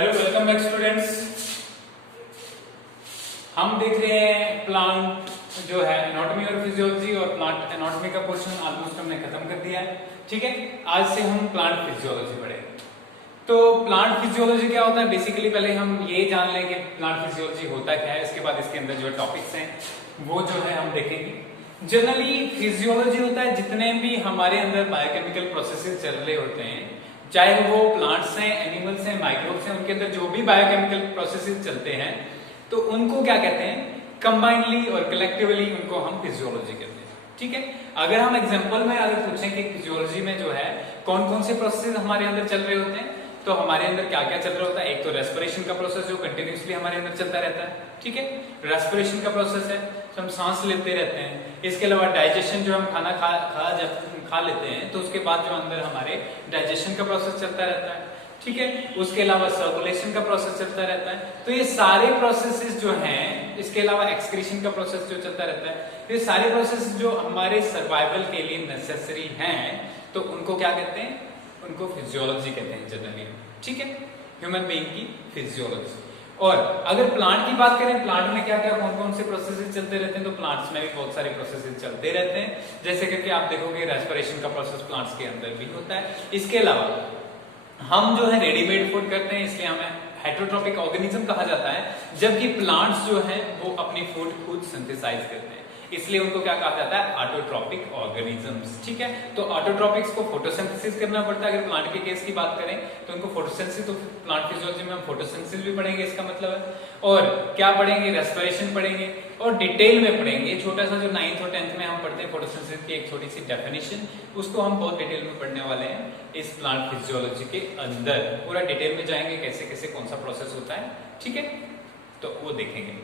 Hello, welcome back students. हम देख रहे हैं प्लांट जो है एनाटॉमी और फिजियोलॉजी, और प्लांट एनाटॉमी का पोर्शन ऑलमोस्ट हमने खत्म कर दिया है। ठीक है, आज से हम प्लांट फिजियोलॉजी पढ़ेंगे। तो प्लांट फिजियोलॉजी क्या होता है, बेसिकली पहले हम ये जान लें कि प्लांट फिजियोलॉजी होता क्या है। इसके बाद इसके अंदर जो टॉपिक्स हैं वो जो है हम देखेंगे। जनरली फिजियोलॉजी होता है जितने भी हमारे अंदर बायोकेमिकल प्रोसेसेस चल रहे होते हैं, चाहे वो प्लांट्स हैं, एनिमल्स हैं, माइक्रोब्स हैं, उनके अंदर जो भी बायोकेमिकल प्रोसेसेस चलते हैं तो उनको क्या कहते हैं, कंबाइनली और कलेक्टिवली उनको हम फिजियोलॉजी कहते हैं। ठीक है, अगर हम एग्जांपल में अगर पूछें कि फिजियोलॉजी में जो है कौन कौन से प्रोसेसेस हमारे अंदर चल रहे होते हैं, तो हमारे अंदर क्या क्या चल रहा होता है। एक तो रेस्पिरेशन का प्रोसेस जो कंटिन्यूसली हमारे अंदर चलता रहता है। ठीक है, रेस्पिरेशन का प्रोसेस है, हम सांस लेते रहते हैं। इसके अलावा डाइजेशन, जो हम खाना खा लेते हैं तो उसके बाद जो अंदर हमारे डाइजेशन का प्रोसेस चलता रहता है। ठीक है, उसके अलावा सर्कुलेशन का प्रोसेस चलता रहता है। तो ये सारे प्रोसेसेस जो हैं, इसके अलावा एक्सक्रीशन का प्रोसेस जो चलता रहता है, ये सारे प्रोसेस जो हमारे सर्वाइवल के लिए नेसेसरी हैं, तो उनको क्या कहते हैं, उनको फिजियोलॉजी कहते हैं जनरली। ठीक है, ह्यूमन बीइंग की फिजियोलॉजी। और अगर प्लांट की बात करें, प्लांट में क्या क्या कौन कौन से प्रोसेसेस चलते रहते हैं, तो प्लांट्स में भी बहुत सारे प्रोसेसेस चलते रहते हैं। जैसे कि आप देखोगे रेस्पिरेशन का प्रोसेस प्लांट्स के अंदर भी होता है। इसके अलावा हम जो है रेडीमेड फूड करते हैं, इसलिए हमें हेटेरोट्रॉपिक ऑर्गेनिज्म कहा जाता है, जबकि प्लांट्स जो है वो अपनी फूड खुद सिंथेसाइज करते हैं, इसलिए उनको क्या कहा जाता है, ऑटोट्रॉपिक ऑर्गेनिजम्स। ठीक है, तो ऑटोट्रॉपिक्स को फोटोसिंथेसिस करना पड़ता है। अगर प्लांट के केस की बात करें तो उनको फोटोसिंथेसिस, तो प्लांट फिजियोलॉजी में हम फोटोसिंथेसिस भी पढ़ेंगे, इसका मतलब है। और क्या पढ़ेंगे, रेस्पिरेशन पढ़ेंगे, और डिटेल में पढ़ेंगे। छोटा सा जो 9th और 10th में हम पढ़ते हैं फोटोसिंथेसिस की एक छोटी सी डेफिनेशन, उसको हम बहुत डिटेल में पढ़ने वाले हैं इस प्लांट फिजियोलॉजी के अंदर। पूरा डिटेल में जाएंगे, कैसे कैसे कौन सा प्रोसेस होता है। ठीक है, तो वो देखेंगे।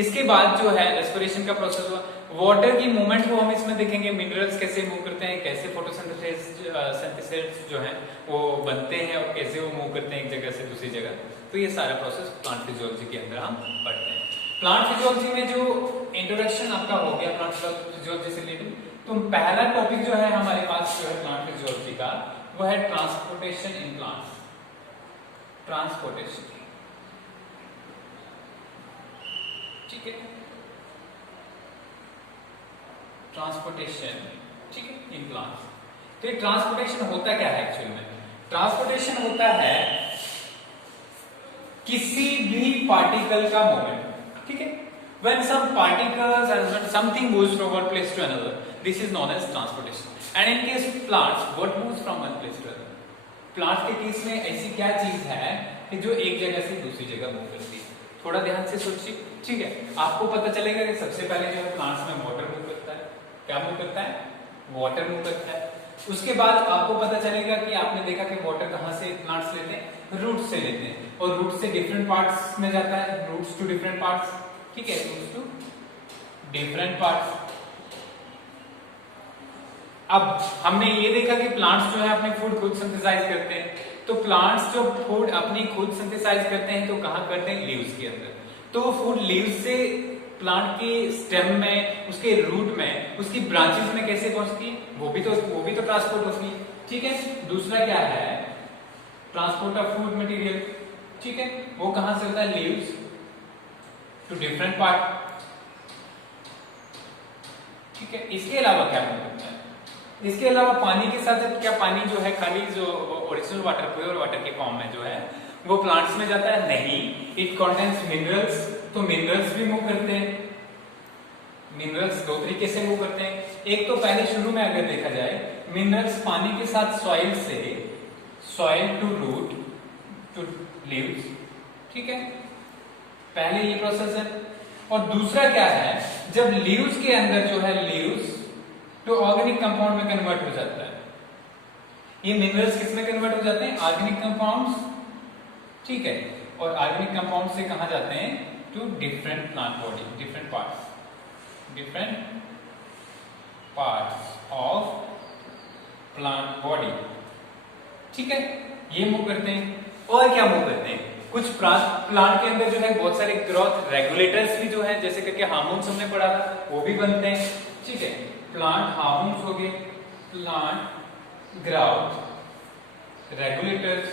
इसके बाद जो है रेस्पिरेशन का प्रोसेस हुआ, वाटर की मूवमेंट को हम इसमें देखेंगे, मिनरल्स कैसे मूव करते हैं, कैसे फोटोसिंथेसिस जो है वो बनते हैं, और कैसे वो मूव करते हैं एक जगह से दूसरी जगह। तो ये सारा प्रोसेस प्लांट फिजियोलॉजी के अंदर हम पढ़ते हैं। प्लांट फिजियोलॉजी में जो इंट्रोडक्शन आपका हो गया प्लांट फिजियोलॉजी से रिलेटेड, तो पहला टॉपिक जो है हमारे पास जो है प्लांट फिजियोलॉजी का, वो है ट्रांसपोर्टेशन इन प्लांट्स। ट्रांसपोर्टेशन, ठीक है, ट्रांसपोर्टेशन, ठीक है, इन प्लांट्स। तो ये ट्रांसपोर्टेशन होता क्या है एक्चुअली में? ट्रांसपोर्टेशन होता है किसी भी पार्टिकल का मूवमेंट। ठीक है, when some particles and when something moves from one place to another, this is known as transportation. And in case plants, what moves from one place to another? Plant के case में ऐसी क्या चीज है कि जो एक जगह से दूसरी जगह मूव करती है? थोड़ा ध्यान से सोचिए। ठीक है, आपको पता चलेगा कि सबसे पहले जो है प्लांट्स में वाटर मूव करता है। क्या मूव करता है? वाटर मूव करता है। उसके बाद आपको पता चलेगा कि आपने देखा कि वाटर कहां से प्लांट्स लेते हैं, रूट से लेते हैं, और रूट से डिफरेंट पार्ट्स में जाता है, रूट्स टू डिफरेंट पार्ट्स। ठीक है, रूट्स टू डिफरेंट पार्ट्स। अब हमने ये देखा कि प्लांट्स जो है अपनी फूड खुद सिंथेसाइज करते हैं, तो प्लांट्स जो फूड अपनी खुद सिंथेसाइज करते हैं तो कहां करते हैं? लीव्स के अंदर। तो वो फूड लीव्स से प्लांट के स्टेम में, उसके रूट में, उसकी ब्रांचेस में कैसे पहुंचती है? वो भी तो ट्रांसपोर्ट होती है। ठीक है, दूसरा क्या है? Transport of food material. ठीक है, वो कहां से होता है? Leaves to different part. ठीक है, इसके अलावा क्या होता है? इसके अलावा पानी के साथ क्या पानी जो है खाली जो ओरिजिनल वाटर, प्योर वाटर के फॉर्म में जो है वो प्लांट्स में जाता है? नहीं, इट कंटेन्स मिनरल्स। तो मिनरल्स भी मूव करते हैं। मिनरल्स दो तरीके से मूव करते हैं। एक तो पहले शुरू में अगर देखा जाए, मिनरल्स पानी के साथ सॉइल से, soil to root to leaves. ठीक है, पहले ये प्रोसेस है। और दूसरा क्या है, जब लीव्स के अंदर जो है लीव्स तो ऑर्गेनिक कंपाउंड में कन्वर्ट हो जाता है। ये मिनरल्स किस में कन्वर्ट हो जाते हैं? Organic compounds. ठीक है, और ऑर्गेनिक कंपाउंड से कहां जाते हैं? To different plant body, different parts of plant body. ठीक है, ये मूव करते हैं। और क्या मूव करते हैं? कुछ प्लांट के अंदर जो है बहुत सारे ग्रोथ रेगुलेटर्स भी जो है, जैसे करके हार्मोन्स हमने पढ़ा था, वो भी बनते हैं। ठीक है, प्लांट हार्मोन्स हो गए, प्लांट ग्रोथ रेगुलेटर्स,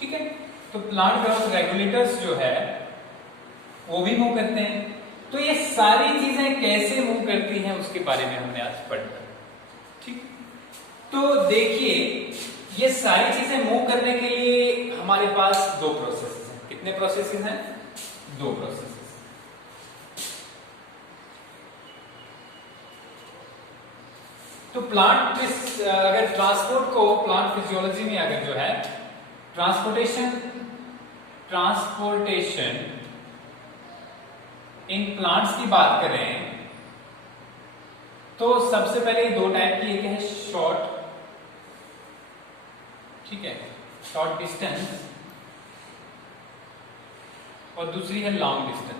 ठीक है। तो प्लांट ग्रोथ रेगुलेटर्स जो है वो भी मूव करते हैं। तो ये सारी चीजें कैसे मूव करती हैं उसके बारे में हमने आज पढ़ा। ठीक, तो देखिए ये सारी चीजें मूव करने के लिए हमारे पास दो प्रोसेसेस हैं। कितने प्रोसेसेस हैं? दो प्रोसेसेस। तो प्लांट अगर ट्रांसपोर्ट को प्लांट फिजियोलॉजी में अगर जो है ट्रांसपोर्टेशन इन प्लांट्स की बात करें तो सबसे पहले दो टाइप की, एक है शॉर्ट, ठीक है, शॉर्ट डिस्टेंस, और दूसरी है लॉन्ग डिस्टेंस।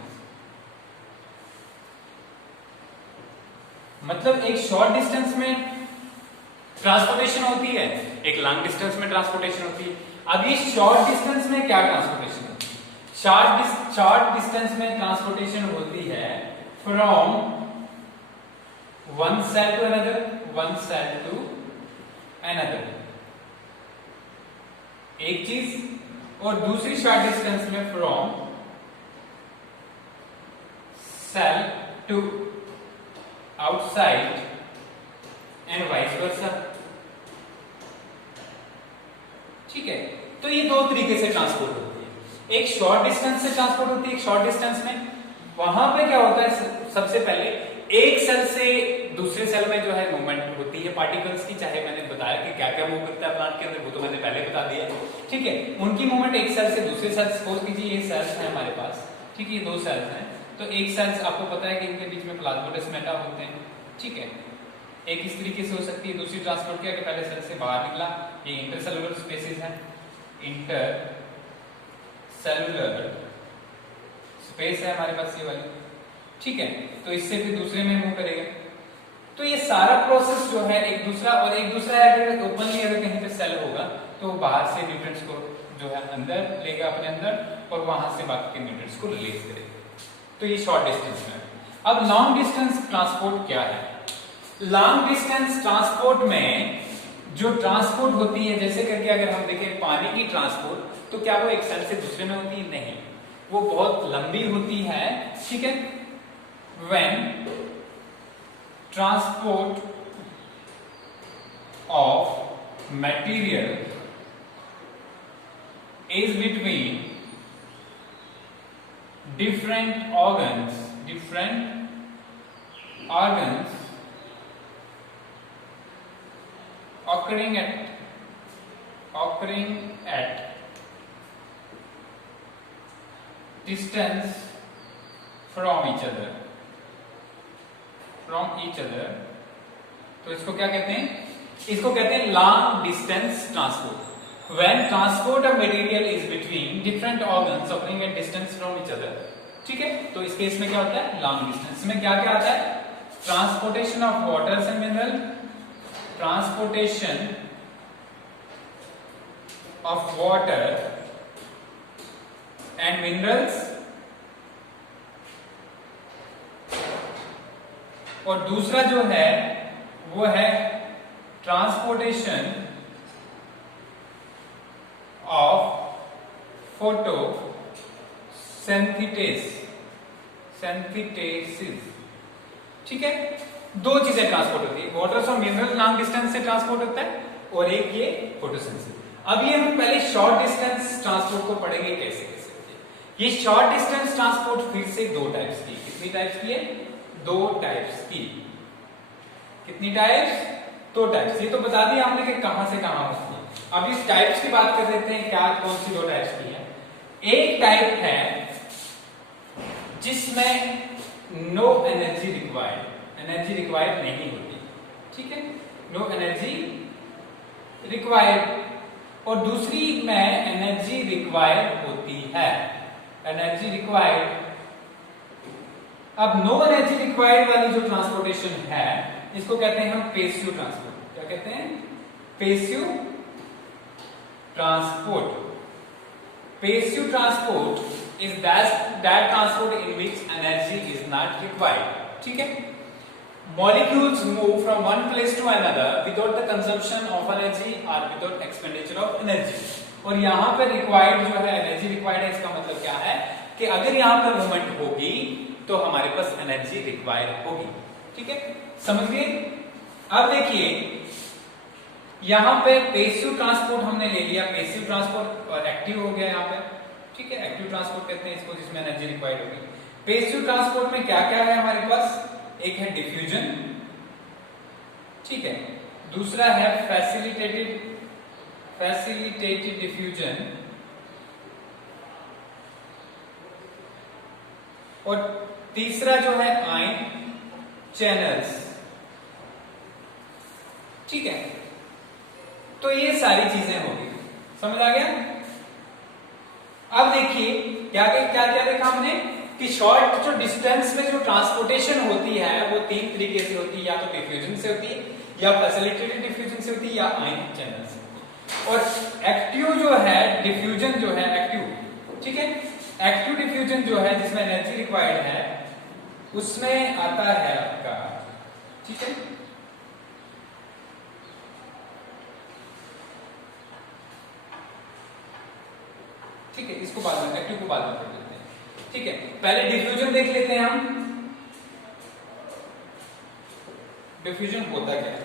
मतलब एक शॉर्ट डिस्टेंस में ट्रांसपोर्टेशन होती है, एक लॉन्ग डिस्टेंस में ट्रांसपोर्टेशन होती है। अब ये शॉर्ट डिस्टेंस में क्या ट्रांसपोर्टेशन होती है? शॉर्ट डिस्टेंस में ट्रांसपोर्टेशन होती है from one cell to another, one cell to another, एक चीज। और दूसरी शॉर्ट डिस्टेंस में from cell to outside and vice versa. ठीक है, तो ये दो तरीके से ट्रांसपोर्ट होती है। एक शॉर्ट डिस्टेंस से ट्रांसपोर्ट होती है। एक शॉर्ट डिस्टेंस में वहां पे क्या होता है, सबसे पहले एक सेल से दूसरे सेल में जो है मूवमेंट होती है पार्टिकल्स की। चाहे मैंने बताया कि क्या क्या मूव करता है प्लांट के अंदर, वो तो मैंने पहले बता दिया, ठीक है। उनकी मूवमेंट एक सेल से दूसरे सेल, सपोज कीजिए ये सेल्स हैं हमारे पास, ठीक है, ये दो सेल्स हैं। तो एक सेल्स आपको पता है कि इनके बीच में प्लाज्मोडेस्माटा होते हैं, ठीक है। एक इस तरीके से हो सकती है, दूसरी ट्रांसपोर्ट किया कि पहले सेल से बाहर निकला, ये इंटरसेलुलर स्पेसेस है, इंटर सेलुलर स्पेस है हमारे पास ये वाली, ठीक है। तो इससे फिर दूसरे में मूव करेगा। तो ये सारा प्रोसेस जो है एक दूसरा अगर ओपनली अगर कहीं पे सेल होगा तो बाहर से न्यूट्रिएंट्स को जो है अंदर लेगा अपने अंदर, और वहां से बाकी के न्यूट्रिएंट्स को रिलीज करेगा। तो ये शॉर्ट डिस्टेंस में। अब लॉन्ग डिस्टेंस ट्रांसपोर्ट क्या है? लॉन्ग डिस्टेंस ट्रांसपोर्ट में जो ट्रांसपोर्ट होती है, जैसे करके अगर हम देखें पानी की ट्रांसपोर्ट, तो क्या वो एक सेल से दूसरे में होती है? नहीं, वो बहुत लंबी होती है, ठीक है। When transport of material is between different organs occurring at distance from each other, तो इसको क्या कहते हैं? इसको कहते हैं long distance transport. When transport of material is between different organs occurring at distance from each other, ठीक है। तो इस केस में क्या होता है? लॉन्ग डिस्टेंस में क्या क्या आता है? Transportation of waters and mineral, transportation of water and minerals, और दूसरा जो है वो है ट्रांसपोर्टेशन ऑफ फोटोसिंथेसिस, ठीक है। दो चीजें ट्रांसपोर्ट होती है, वाटर और मिनरल लॉन्ग डिस्टेंस से ट्रांसपोर्ट होता है, और एक ये फोटोसिंथेसिस। अब ये हम पहले शॉर्ट डिस्टेंस ट्रांसपोर्ट को पढ़ेंगे कैसे कैसे होती है। ये शॉर्ट डिस्टेंस ट्रांसपोर्ट फिर से दो टाइप्स की। कितनी टाइप्स की है? दो टाइप्स की। कितनी टाइप्स? दो टाइप्स। ये तो बता दिया हमने कि कहां से कहां होती है। अब इस टाइप्स की बात कर लेते हैं, क्या कौन सी दो टाइप्स की है। एक टाइप है जिसमें नो एनर्जी रिक्वायर्ड नहीं होती, ठीक है, नो एनर्जी रिक्वायर्ड, और दूसरी में एनर्जी रिक्वायर्ड होती है, एनर्जी रिक्वायर्ड। अब नो एनर्जी रिक्वायर्ड वाली जो ट्रांसपोर्टेशन है इसको कहते हैं हम पैसिव ट्रांसपोर्ट। क्या कहते हैं? Passive transport. Passive transport is that transport in which energy is not required, ठीक है। Molecules move from one place to another without the consumption of energy or without expenditure of energy. और यहाँ पर required जो है energy required है, इसका मतलब क्या है कि अगर यहाँ पर मूवमेंट होगी तो हमारे पास एनर्जी रिक्वायर्ड होगी। ठीक है, समझ गए। अब देखिए यहाँ पे पैसिव ट्रांसपोर्ट हमने ले लिया, पैसिव ट्रांसपोर्ट और एक्टिव हो गया यहाँ पे। ठीक है, एक्टिव ट्रांसपोर्ट कहते हैं इसको जिसमें एनर्जी रिक्वायर्ड होगी। पैसिव ट्रांसपोर्ट में क्या क्या है हमारे पास, एक है डिफ्यूजन, ठीक है, दूसरा है फैसिलिटेटेड डिफ्यूजन, और तीसरा जो है आयन चैनल्स। ठीक है, तो ये सारी चीजें होगी, समझ आ गया। अब देखिए क्या क्या क्या देखा हमने कि शॉर्ट जो डिस्टेंस में जो ट्रांसपोर्टेशन होती है वो तीन तरीके से होती है, या तो डिफ्यूजन से होती है, या फैसिलिटेटेड डिफ्यूजन से होती है, या आयन चैनल से। और एक्टिव जो है डिफ्यूजन जो है एक्टिव, ठीक है, एक्टिव डिफ्यूजन जो है जिसमें एनर्जी रिक्वायर्ड है उसमें आता है आपका, ठीक है, ठीक है, इसको बाद में एक्टिव को बाद में पढ़ लेते हैं। ठीक है, पहले डिफ्यूजन देख लेते हैं हम। डिफ्यूजन होता क्या है,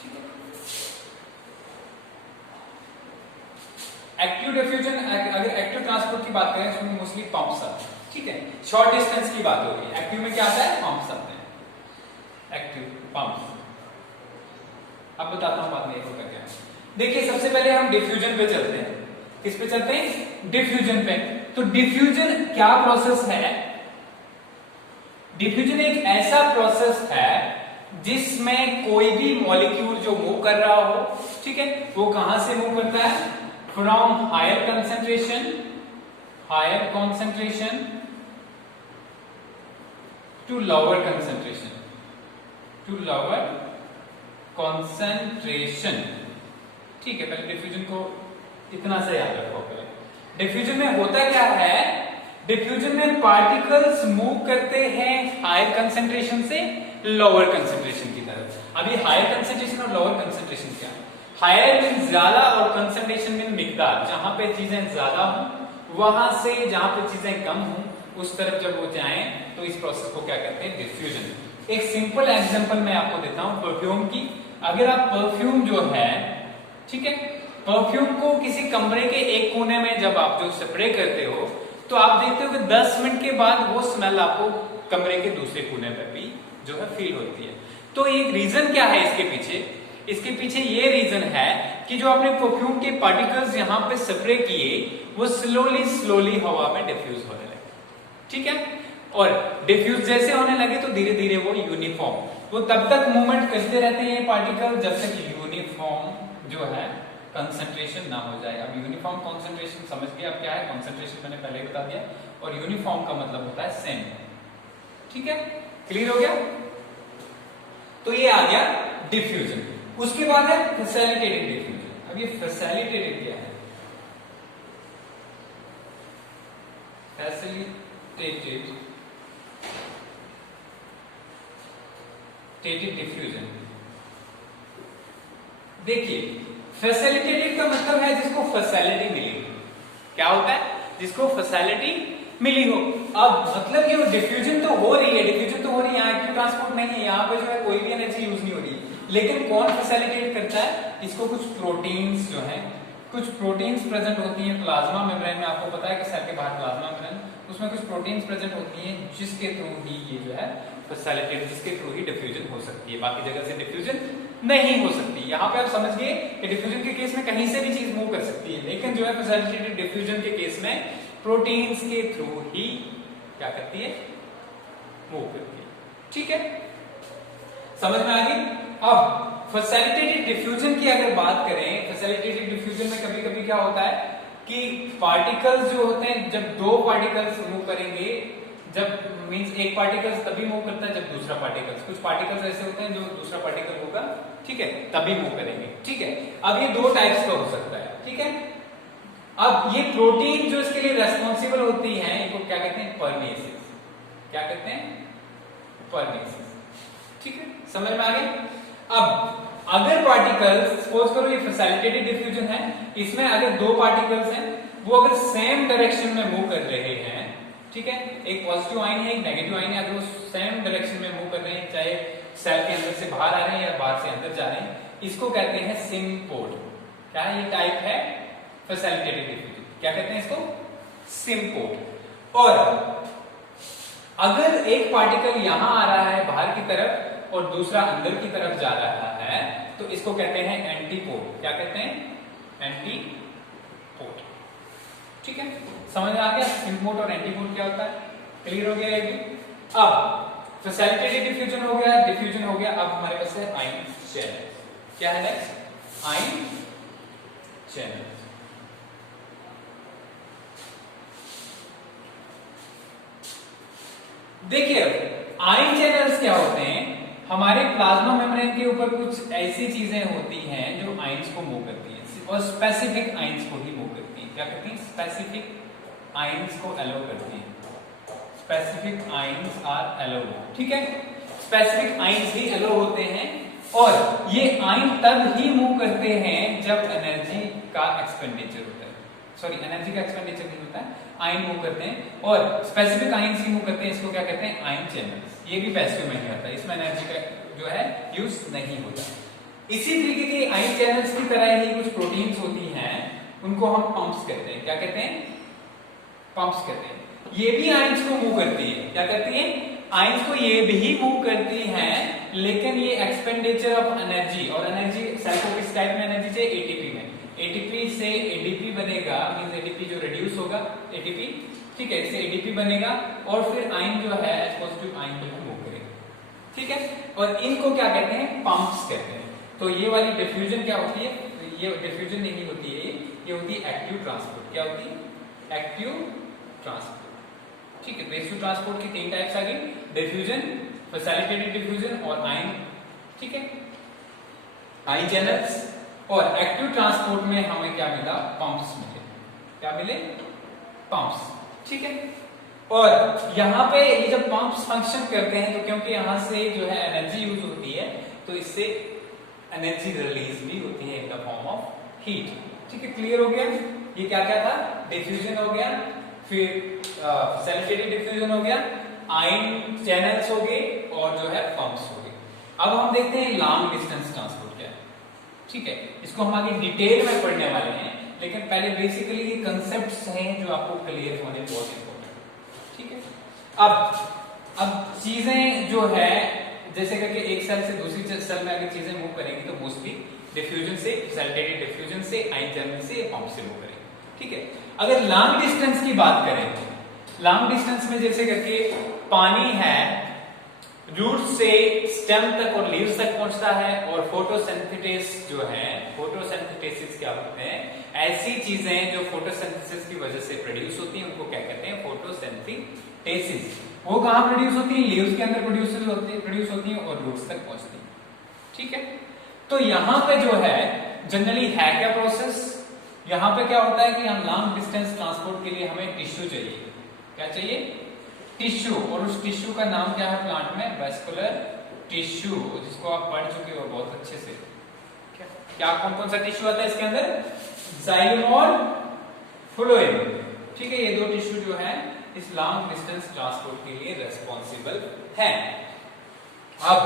ठीक है। एक्टिव डिफ्यूजन, अगर एक्टिव ट्रांसपोर्ट की बात करें उसमें मोस्टली पंप्स आते हैं, ठीक है, शॉर्ट डिस्टेंस की बात होगी। एक्टिव में क्या आता है, पंप्स आते हैं, एक्टिव पंप्स। अब बताता हूं बाद में होता क्या है। देखिए सबसे पहले हम डिफ्यूजन पे चलते हैं। किस पे चलते हैं, डिफ्यूजन पे। तो डिफ्यूजन क्या प्रोसेस है, डिफ्यूजन एक ऐसा प्रोसेस है जिसमें कोई भी मॉलिक्यूल जो मूव कर रहा हो, ठीक है, वो कहां से मूव करता है, from higher concentration to lower concentration, ठीक है। पहले डिफ्यूजन को इतना सा याद रखो। पहले डिफ्यूजन में होता क्या है, डिफ्यूजन में पार्टिकल्स मूव करते हैं हायर कंसंट्रेशन से लोअर कंसंट्रेशन की तरफ। अभी हायर कंसंट्रेशन और लोअर कंसंट्रेशन क्या है, हायर मीन ज्यादा और कंसंट्रेशन मीन मिकदार। जहां पे चीजें ज्यादा हो वहां से जहां पे चीजें कम हो उस तरफ जब वो जाएं तो इस प्रोसेस को क्या कहते हैं, डिफ्यूजन। एक सिंपल एग्जांपल मैं आपको देता हूं परफ्यूम की। अगर आप परफ्यूम जो है, ठीक है, परफ्यूम को किसी कमरे के एक कोने में जब आप जो स्प्रे करते हो तो आप देखते हो कि 10 मिनट के बाद वो स्मेल आपको कमरे के दूसरे कोने पर भी जो है फील होती है। तो एक रीजन क्या है इसके पीछे, इसके पीछे ये रीजन है कि जो आपने परफ्यूम के पार्टिकल्स यहाँ पे स्प्रे किए वो स्लोली हवा में डिफ्यूज होने लगे, ठीक है। और डिफ्यूज जैसे होने लगे तो धीरे धीरे वो यूनिफॉर्म, वो तब तक मूवमेंट करते रहते हैं ये पार्टिकल जब तक यूनिफॉर्म जो है कंसंट्रेशन ना हो जाए। अब यूनिफॉर्म कंसंट्रेशन समझ गए अब क्या है, कंसंट्रेशन मैंने पहले बता दिया, और यूनिफॉर्म का मतलब होता है सेम, ठीक है, क्लियर हो गया। तो ये आ गया डिफ्यूजन। उसके बाद है फैसिलिटेटेड डिफ्यूजन। अब ये फैसिलिटेटेड क्या है, फैसिलिटेटेड डिफ्यूजन। देखिए फैसिलिटेटेड का मतलब है जिसको फैसिलिटी मिली हो। क्या होता है, जिसको फैसिलिटी मिली हो। अब मतलब ये डिफ्यूजन तो हो रही है, डिफ्यूजन तो हो रही है, यहाँ एक्टिव ट्रांसपोर्ट नहीं है, यहाँ पे जो है कोई भी एनर्जी यूज नहीं हो रही है, लेकिन कौन फैसिलिटेट करता है इसको, कुछ प्रोटीन्स जो है, कुछ प्रोटीन्स प्रेजेंट होती हैं प्लाज्मा मेम्ब्रेन में। आपको पता है कि सेल के बाहर प्लाज्मा मेम्ब्रेन, उसमें कुछ प्रोटीन्स प्रेजेंट होती हैं जिसके थ्रू ही ये जो है फैसिलिटेट, जिसके थ्रू ही डिफ्यूजन हो सकती है, बाकी जगह से डिफ्यूजन नहीं हो सकती। यहाँ पे आप समझ गए कि डिफ्यूजन के केस में कहीं से भी चीज मूव कर सकती है, लेकिन जो है फैसिलिटेटेड डिफ्यूजन के केस में प्रोटीन्स के थ्रू ही क्या करती है, मूव करती है, ठीक है, समझ में आ गई। अब फैसिलिटेटेड डिफ्यूजन की अगर बात करें, फैसिलिटेटेड डिफ्यूजन में कभी कभी क्या होता है कि पार्टिकल्स जो होते हैं, जब दो पार्टिकल्स मूव करेंगे, जब मींस एक पार्टिकल्स तभी मूव करता है जब दूसरा पार्टिकल्स, कुछ पार्टिकल्स ऐसे होते हैं जो दूसरा पार्टिकल होगा, ठीक है, तभी मूव करेंगे, ठीक है। अब ये दो टाइप्स का हो सकता है, ठीक है। अब ये प्रोटीन जो इसके लिए रेस्पॉन्सिबल होती है इनको क्या कहते हैं, परमेसेस। क्या कहते हैं, परमेसेस, ठीक है, समझ में आ गई। अब अगर पार्टिकल्स, सपोज करो ये फैसिलिटेटेड डिफ्यूजन है, इसमें अगर दो पार्टिकल्स हैं वो अगर सेम डायरेक्शन में मूव कर रहे हैं, ठीक है, एक पॉजिटिव आयन है एक नेगेटिव आयन है, अगर वो सेम डायरेक्शन में मूव कर रहे हैं, चाहे सेल के अंदर से बाहर आ रहे हैं या बाहर से अंदर जा रहे हैं, इसको कहते हैं सिम्पोड। क्या है ये टाइप है फैसिलिटेटेड डिफ्यूजन, क्या कहते हैं इसको, सिम्पोड। और अगर एक पार्टिकल यहां आ रहा है बाहर की तरफ और दूसरा अंदर की तरफ जा रहा है तो इसको कहते हैं एंटीपोड। क्या कहते हैं, एंटीपोड। ठीक है, समझ में आ गया सिम्पोड और एंटीपोड क्या होता है, क्लियर हो गया ये भी। अब फैसिलिटेटेड डिफ्यूजन हो गया, डिफ्यूजन हो गया, अब हमारे पास है आयन चैनल। क्या है नेक्स्ट, आयन चैनल। देखिए आयन चैनल्स क्या होते हैं, हमारे प्लाज्मा मेम्ब्रेन के ऊपर कुछ ऐसी चीजें होती हैं जो आयंस को मूव करती हैं और स्पेसिफिक आयंस को ही मूव करती हैं। क्या करती हैं, स्पेसिफिक आयंस को अलो करती हैं। स्पेसिफिक आयंस आर अलो, ठीक है, स्पेसिफिक आयंस ही अलो होते हैं और ये आयन तब ही मूव करते हैं जब एनर्जी का एक्सपेंडिचर होता है, सॉरी एनर्जी का एक्सपेंडिचर नहीं होता है, आयन मूव करते हैं और स्पेसिफिक आयन ही मूव करते हैं, इसको क्या कहते हैं, आयन चैनल्स। ये भी पैसिव में ही आता है, इसमें एनर्जी का जो है यूज नहीं होता। इसी तरीके के आयन चैनल्स की तरह ही कुछ प्रोटीन्स होती हैं, उनको हम पंप्स कहते हैं। क्या कहते हैं, पंप्स कहते हैं। ये भी आयंस को मूव करती है, क्या करती है, आयंस को ये भी मूव करती हैं, लेकिन ये एक्सपेंडिचर ऑफ एनर्जी, और एनर्जी सेल को किस टाइप में एनर्जी चाहिए, एटीपी में, एटीपी से एडीपी बनेगा, मींस एडीपी जो रिड्यूस होगा एटीपी, ठीक है, इससे एडीपी बनेगा और फिर आयन जो है पॉजिटिव आयन को मूव करेगा, ठीक है, और इनको क्या कहते हैं, पंप्स कहते हैं। तो ये वाली डिफ्यूजन क्या होती है, ये डिफ्यूजन नहीं होती है, ये होती है एक्टिव ट्रांसपोर्ट। क्या होती है, एक्टिव ट्रांसपोर्ट, ठीक है। रेशियो ट्रांसपोर्ट की तीन टाइप्स आ गई, डिफ्यूजन, फैसिलिटेटेड डिफ्यूजन और आयन, ठीक है, आयन चैनल्स। और एक्टिव ट्रांसपोर्ट में हमें क्या मिला, पंप्स मिले। क्या मिले, पंप्स, ठीक है। और यहाँ पे ये जब पंप्स फंक्शन करते हैं तो क्योंकि यहाँ से जो है एनर्जी यूज होती है तो इससे एनर्जी रिलीज भी होती है in the form of heat, ठीक है, क्लियर हो गया। ये क्या क्या था, डिफ्यूजन हो गया, फिर फैसिलिटेटेड डिफ्यूजन हो गया, आयन चैनल्स हो गए और जो है पंप्स हो गए। अब हम देखते हैं लॉन्ग डिस्टेंस ट्रांसपोर्ट क्या है, ठीक है, इसको हम आगे डिटेल में पढ़ने वाले हैं, लेकिन पहले बेसिकली ये कंसेप्ट्स हैं जो आपको क्लियर होने बहुत इंपॉर्टेंट, ठीक है। अब चीजें जो है जैसे करके एक सेल से दूसरी सेल में अगर चीजें मूव करेंगी तो मोस्टली डिफ्यूजन से, फैसिलिटेटेड डिफ्यूजन से, आयन चैनल से, पंप से मूव करेंगे, ठीक है। अगर लॉन्ग डिस्टेंस की बात करें, लॉन्ग डिस्टेंस में जैसे करके पानी है, रूट से स्टेम तक और लीव्स तक पहुंचता है, और फोटोसिंथेसिस जो है, फोटोसिंथेसिस क्या होते हैं, ऐसी चीजें जो फोटोसिंथेसिस की वजह से प्रोड्यूस होती हैं उनको क्या कहते हैं, फोटोसिंथेसिस। वो कहां प्रोड्यूस होती है, लीव्स के अंदर प्रोड्यूस होती है और रूट्स तक पहुंचती है, ठीक है। तो यहाँ पे जो है जनरली है क्या प्रोसेस, यहाँ पे क्या होता है कि हम लॉन्ग डिस्टेंस ट्रांसपोर्ट के लिए हमें टिश्यू चाहिए। क्या चाहिए, टिश्यू, और उस टिश्यू का नाम क्या है प्लांट में, वेस्कुलर टिश्यू, जिसको आप पढ़ चुके हो बहुत अच्छे से। क्या कौन कौन सा टिश्यू आता है इसके अंदर, जाइलम और फ्लोएम, ठीक है, ये दो टिश्यू जो है इस लॉन्ग डिस्टेंस ट्रांसपोर्ट के लिए रेस्पॉन्सिबल है। अब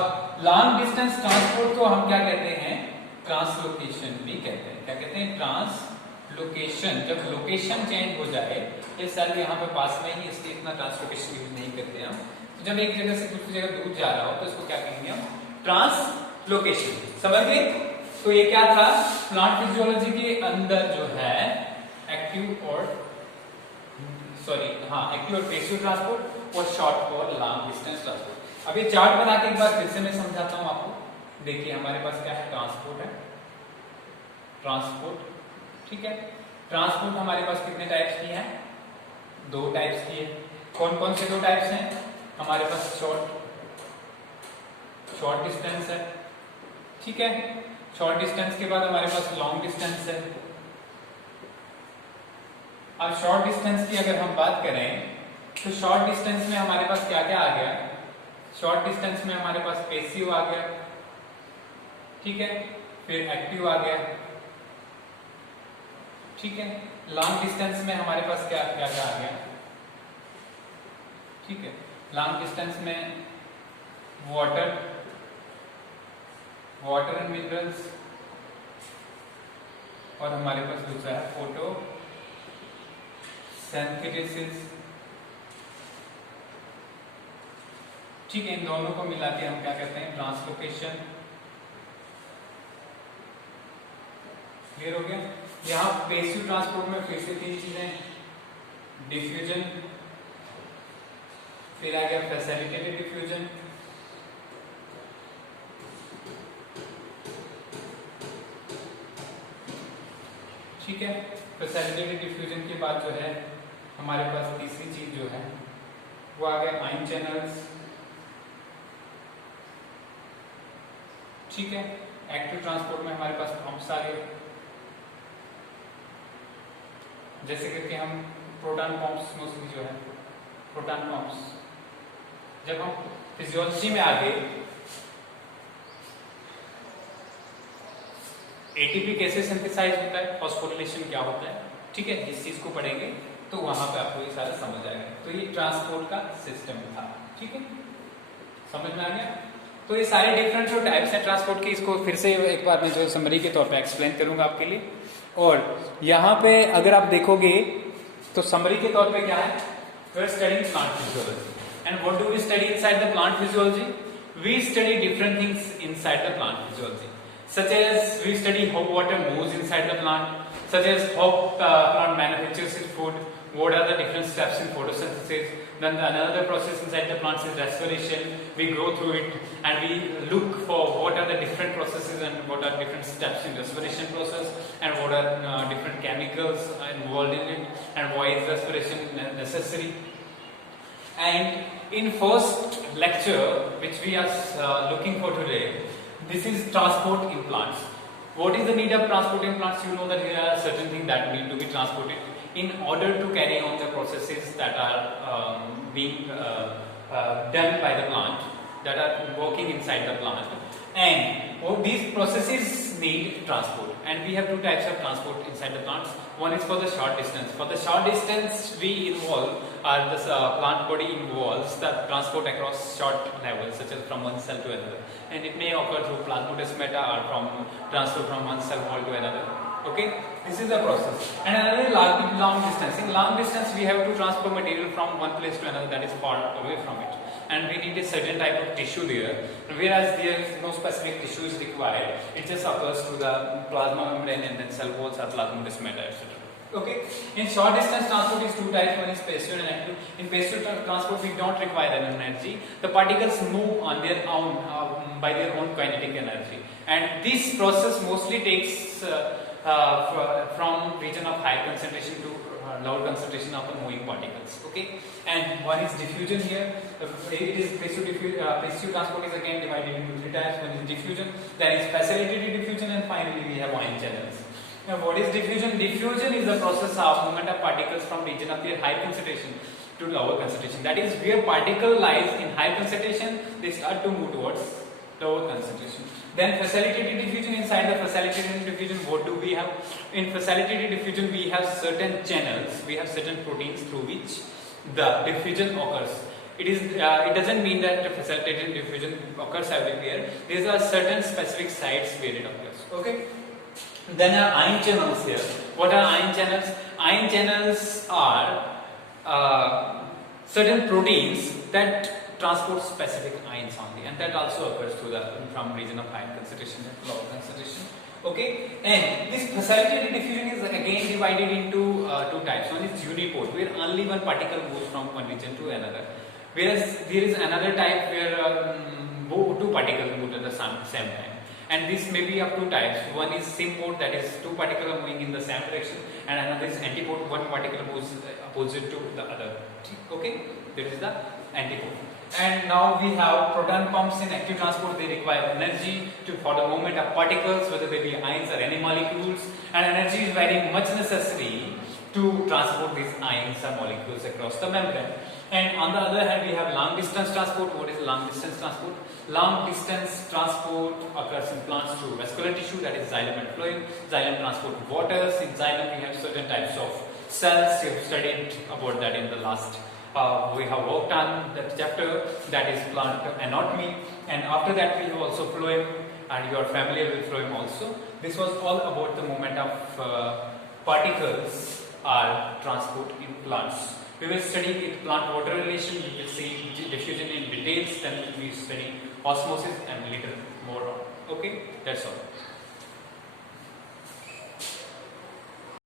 लॉन्ग डिस्टेंस ट्रांसपोर्ट को हम क्या कहते हैं, ट्रांसलोकेशन भी कहते हैं। क्या कहते हैं, ट्रांसलोकेशन। जब लोकेशन चेंज हो जाए, ये सेल यहाँ पे पास में ही, इसलिए इतना ट्रांसलोकेशन यूज नहीं करते हम, तो जब एक जगह से दूसरी जगह दूर जा रहा हो तो इसको क्या कहेंगे हम, ट्रांसलोकेशन, समझ गए। तो ये क्या था, प्लांट फिजियोलॉजी के अंदर जो है एक्टिव और एक्टिव और पैसिव ट्रांसपोर्ट और शॉर्ट और लॉन्ग डिस्टेंस ट्रांसपोर्ट। अब ये चार्ट बना के एक बार फिर से मैं समझाता हूं आपको। देखिए हमारे पास क्या है, ट्रांसपोर्ट है, ट्रांसपोर्ट, ठीक है। ट्रांसपोर्ट हमारे पास कितने टाइप्स की है, दो टाइप्स की है। कौन कौन से दो टाइप्स हैं, हमारे पास शॉर्ट डिस्टेंस है, ठीक है। शॉर्ट डिस्टेंस के बाद हमारे पास लॉन्ग डिस्टेंस है। अब शॉर्ट डिस्टेंस की अगर हम बात करें तो शॉर्ट डिस्टेंस में हमारे पास क्या क्या आ गया, शॉर्ट डिस्टेंस में हमारे पास पैसिव आ गया, ठीक है, फिर एक्टिव आ गया, ठीक है। लॉन्ग डिस्टेंस में हमारे पास क्या क्या क्या आ गया, ठीक है। लॉन्ग डिस्टेंस में वाटर, वाटर एंड मिनरल्स, और हमारे पास दूसरा है फोटो सिंथेसिस, ठीक है। इन दोनों को मिला के हम क्या कहते हैं, ट्रांसलोकेशन। क्लियर हो गया। यहाँ पैसिव ट्रांसपोर्ट में फिर से तीन चीजें, डिफ्यूजन, फिर आ गया फैसिलिटेटेड डिफ्यूजन, ठीक है। फैसिलिटेटेड डिफ्यूजन के बाद जो है हमारे पास तीसरी चीज जो है वो आ गया आयन चैनल्स, ठीक है। एक्टिव ट्रांसपोर्ट में हमारे पास पंप्स आ गए, जैसे कि हम प्रोटॉन पंप्स मोस्टली जो है, प्रोटॉन पंप्स। जब हम फिजियोलॉजी में आ गए, एटीपी कैसे सिंथेसाइज होता है, फॉस्फोरिलेशन क्या होता है, ठीक है। इस चीज को पढ़ेंगे तो वहां पे आपको ये सारा समझ आएगा। तो ये ट्रांसपोर्ट का सिस्टम था, ठीक है, समझ में आ गया। तो ये सारे डिफरेंट जो टाइप्स हैं ट्रांसपोर्ट के, इसको फिर से एक बार मैं जो समरी के तौर पे एक्सप्लेन करूंगा आपके लिए। और यहाँ पे अगर आप देखोगे तो समरी के तौर पे क्या है, we are studying plant physiology and what do we study inside the plant physiology, we study different things inside the plant physiology, such as we study how water moves inside the plant, such as how plant manufactures its food, what are the different steps in photosynthesis. Then another process inside the plants is respiration. We go through it and we look for what are the different processes and what are different steps in respiration process and what are different chemicals involved in it and why is respiration necessary. And in first lecture which we are looking for today, this is transport in plants. What is the need of transport in plants? You know that there are certain things that need to be transported in order to carry on the processes that are being done by the plant, that are working inside the plant. And all these processes need transport. And we have two types of transport inside the plants. One is for the short distance. For the short distance, we involve this plant body involves the transport across short levels, such as from one cell to another, and it may occur through plasmodesmata or from transfer from one cell wall to another. Okay, this is the process. And another long distance. In long distance, we have to transfer material from one place to another that is far away from it, and we need a certain type of tissue there. Whereas there is no specific tissue is required, it just occurs through the plasma membrane and then cell walls or plasmodesmata, etc. Okay. In short distance transport is two types. One is passive and active. In passive transport, we don't require an energy. The particles move on their own by their own kinetic energy, and this process mostly takes from region of high concentration to lower concentration of the moving particles. Okay. And one is diffusion here. It is passive transport is again divided into three types. One is diffusion, then is facilitated diffusion, and finally we have ion channels. Now, what is diffusion? Diffusion is the process of movement of particles from region of their high concentration to lower concentration. That is where particle lies in high concentration, they start to move towards lower concentration. Then facilitated diffusion. Inside the facilitated diffusion, what do we have? In facilitated diffusion, we have certain channels, we have certain proteins through which the diffusion occurs. It doesn't mean that the facilitated diffusion occurs everywhere. There are certain specific sites where it occurs. Okay. Then are ion channels here. What are ion channels? Ion channels are certain proteins that transport specific ions only, and that also occurs from region of high concentration and low concentration. Okay, and this facilitated diffusion is again divided into two types. One is uniport, where only one particle moves from one region to another, whereas there is another type where two particles move at the same time. And this may be of two types. One is symport, that is two particles are moving in the same direction, and another is antiport, one particle moves opposite to the other. Okay, there is the antiport. And now we have proton pumps in active transport. They require energy for the movement of particles, whether they be ions or any molecules, and energy is very much necessary to transport these ions or molecules across the membrane. And on the other hand, we have long distance transport. What is long distance transport? Long distance transport occurs in plants through vascular tissue, that is xylem and phloem. Xylem transport waters. In xylem, we have certain types of cells. You have studied about that in the last. We have worked on that chapter, that is plant anatomy. And after that, we have also phloem, and you are familiar with phloem also. This was all about the movement of particles or transport in plants. We will study the plant-water relation. We will see diffusion in details. Then we will study osmosis and little more on. Okay, that's all.